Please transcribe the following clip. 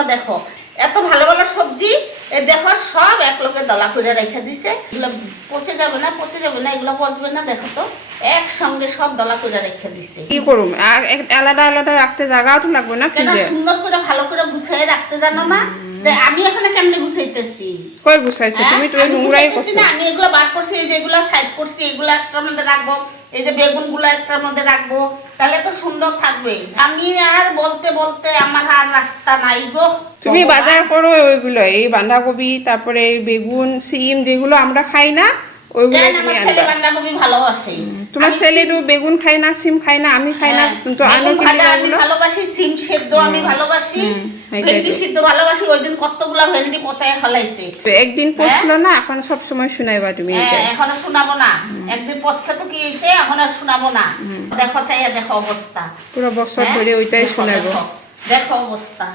তোমরা দেখো এত ভালো ভালো সবজি দেখো সব এক লোকে দলা করে রেখে দিছে। এগুলো পচে যাবে না এগুলো পচবে না। দেখো তো একসঙ্গে সব দলা করে রেখে দিছে। কি করুম আর আলাদা আলাদা রাখতে জায়গাও তো লাগবে না? কেন সুন্দর করে ভালো করে গুছিয়ে রাখতে জানো না? আমি এখানে কেমনে গুছাইতেছি? কই গুছাইছো তুমি? তো নোংরাই করছো না। আমি এগুলো বার করছি, এই যে এগুলো সাইড করছি, এগুলো একটার মধ্যে রাখবো, এই যে বেগুনগুলো একটার মধ্যে রাখবো, তাহলে তো সুন্দর থাকবে। আমি আর বলতে বলতে আমার আর রাস্তা নাই গো। তুমি বাজার করো ওইগুলো, এই বাঁধাকপি, তারপরে বেগুন, সিম যেগুলো আমরা খাই না ওইগুলো তুমি আমার ছেলে বাঁধাকপি ভালোবাসে। তোমার ছেলে তো বেগুন খায় না, সিম খায় না, আমি খাই না, কিন্তু আনো কিনে আমি ভালোবাসি, সিম সেদ্ধ আমি ভালোবাসি, ভেন্ডি সিদ্ধ ভালোবাসি। ওই দিন কতগুলা ভেন্ডি পচায় ফেলাইছে। একদিন পচলো না, এখন সব সময় শুনাইবা তুমি। এখনো শোনাবো না। একদিন পচছে তো কি হয়েছে, এখন আর শোনাবো না। দেখো চাইয়া দেখো অবস্থা, পুরো বছর ধরে ওইটাই শোনাবো। দেখো অবস্থা।